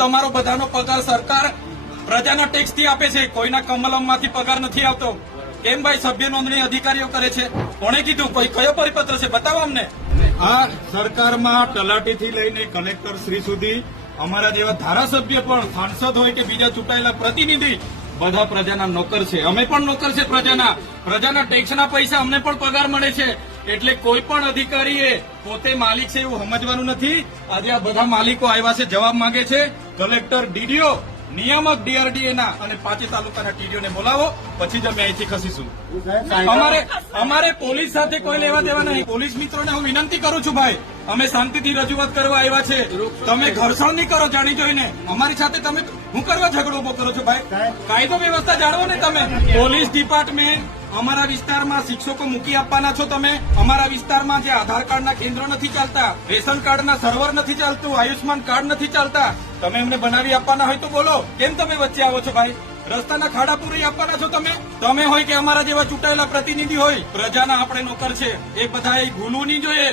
તમારો બધાનો પગાર સરકાર પ્રજાના ટેક્સથી આપે છે કોઈના કમલમમાંથી પગાર નથી આવતો કેમ ભાઈ સભ્ય નોંધણી અધિકારીઓ કરે છે કોણે કીધું કોઈ કયો પરિપત્ર છે બતાવો અમને આ સરકારમાં તલાટીથી લઈને કલેક્ટર શ્રી સુધી અમારા જેવા ધારાસભ્ય પણ સાંસદ હોય કે બીજા ચૂંટાયેલા પ્રતિનિધિ બધા પ્રજાના નોકર છે અમે પણ નોકર છે પ્રજાના પ્રજાના ટેક્સના પૈસા અમને પણ પગાર મળે છે એટલે કોઈ પણ અધિકારીએ પોતે માલિક છે એવું સમજવાનું નથી આજે આ બધા માલિકો આવ્યા છે જવાબ માંગે છે કલેક્ટર ડીડીઓ નિયામક ડીઆરડીએ અને પાચી તાલુકાના ટીડીઓ બોલાવો પછી જ અમે અહીંથી ખસીશું અમારે અમારે પોલીસ સાથે કોઈ લેવા દેવા નહીં પોલીસ મિત્રોને હું વિનંતી કરું છું ભાઈ અમે શાંતિથી રજૂઆત કરવા આવ્યા છે તમે ઘર્ષણ નહીં કરો જાણી જોઈને અમારી સાથે તમે હું કરવા ઝઘડો ઉભો કરો છો ભાઈ કાયદો વ્યવસ્થા જાણવો ને તમે પોલીસ ડિપાર્ટમેન્ટ અમારા વિસ્તારમાં શિક્ષકો મૂકી આપવાના છો તમે અમારા વિસ્તારમાં જે આધાર કાર્ડના કેન્દ્રો નથી ચાલતા રેશન કાર્ડના સર્વર નથી ચાલતું આયુષ્યમાન કાર્ડ નથી ચાલતા તમે એમને બનાવી આપવાના હોય તો બોલો કેમ તમે વચ્ચે આવો છો ભાઈ રસ્તાના ખાડા પૂરી આપવાના છો તમે તમે હોય કે અમારા જેવા ચૂંટાયેલા પ્રતિનિધિ હોય પ્રજાના આપણે નોકર છે એ બધા ભૂલવું નહીં જોઈએ